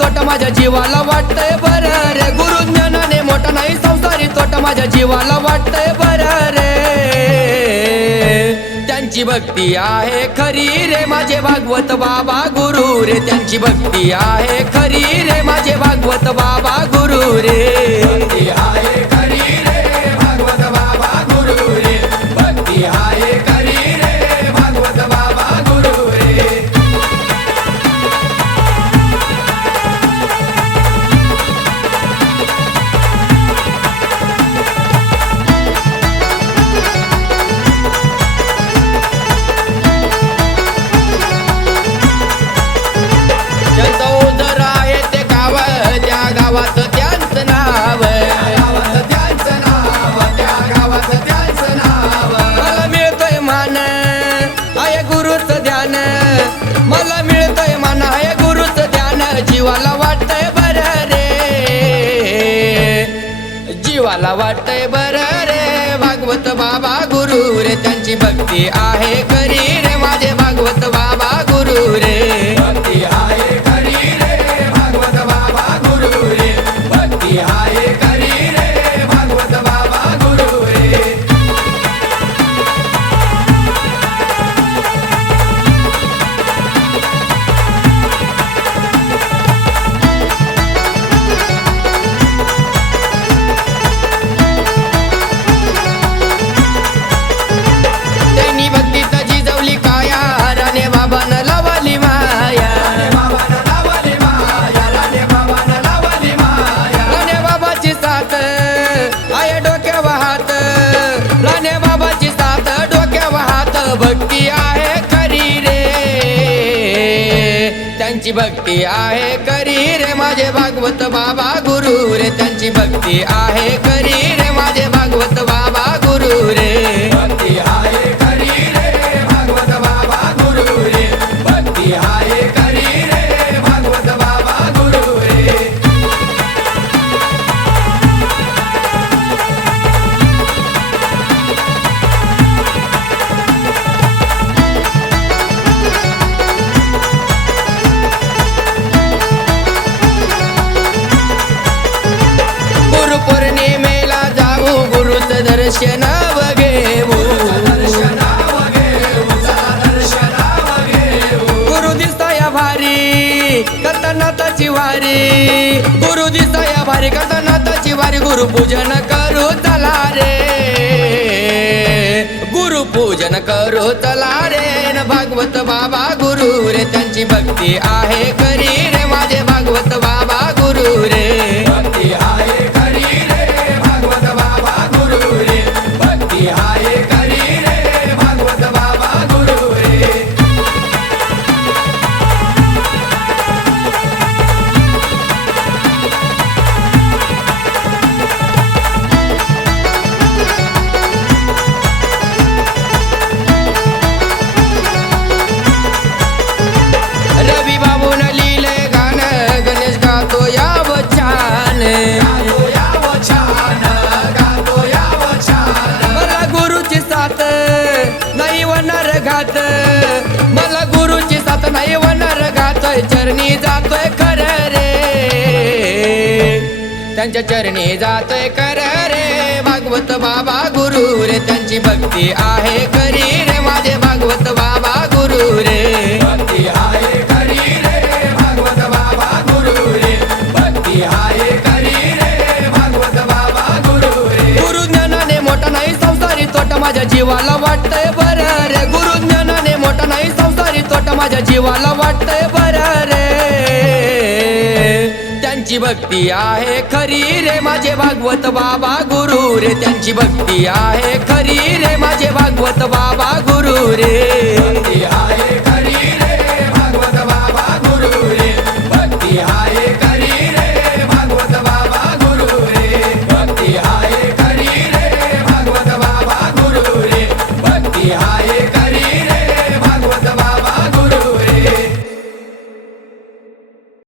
माझ्या जीवाला वाटतंय बर रे. गुरु ज्ञानाने मोठा नाही संसारी तोटा माझ्या जीवाला वाटतंय बर रे. त्यांची भक्ती आहे खरी रे माझे भागवत बाबा गुरु रे. त्यांची भक्ती आहे खरी रे माझे भागवत बाबा गुरु रे. गुरुच ध्यान. मला मिळतय मना आहे गुरुच ध्यान. जीवाला वाटतंय बर रे. जीवाला वाटतंय बर रे. भागवत बाबा गुरु रे त्यांची भक्ती आहे खरी रे. माझे भागवत बाबा गुरु रे. त्यांची भक्ती आहे करी रे माझे भागवत बाबा गुरु रे त्यांची भक्ती आहे. दर्शनाव घेऊ गुरु दिसाया भारी करतानाथाची वारी. गुरु दिसाया भारी करतानाथाची वारी. गुरु पूजन करू चला रे. गुरु पूजन करू चला रे न भागवत बाबा गुरु रे त्यांची भक्ती आहे करी रे. घात. मला गुरुची साथ नाही वनार घात चरणी जातोय खर रे. त्यांच्या चरणी जातोय खर रे. भागवत बाबा गुरु रे. त्यांची भक्ती आहे खरी रे. माझे भागवत बाबा गुरु रे. भक्ती आहे खरी रे. भागवत बाबा गुरु रे. भक्ती आहे खरी रे. भागवत बाबा गुरु रे. गुरु ज्ञानाने मोठा नाही संसारी तोटा. माझ्या जीवाला वाटतंय माझ्या जीवाला वाटतंय बर रे. त्यांची भक्ती आहे खरी रे माझे भागवत बाबा गुरु रे. त्यांची भक्ती आहे खरी रे माझे भागवत बाबा गुरु रे. आहे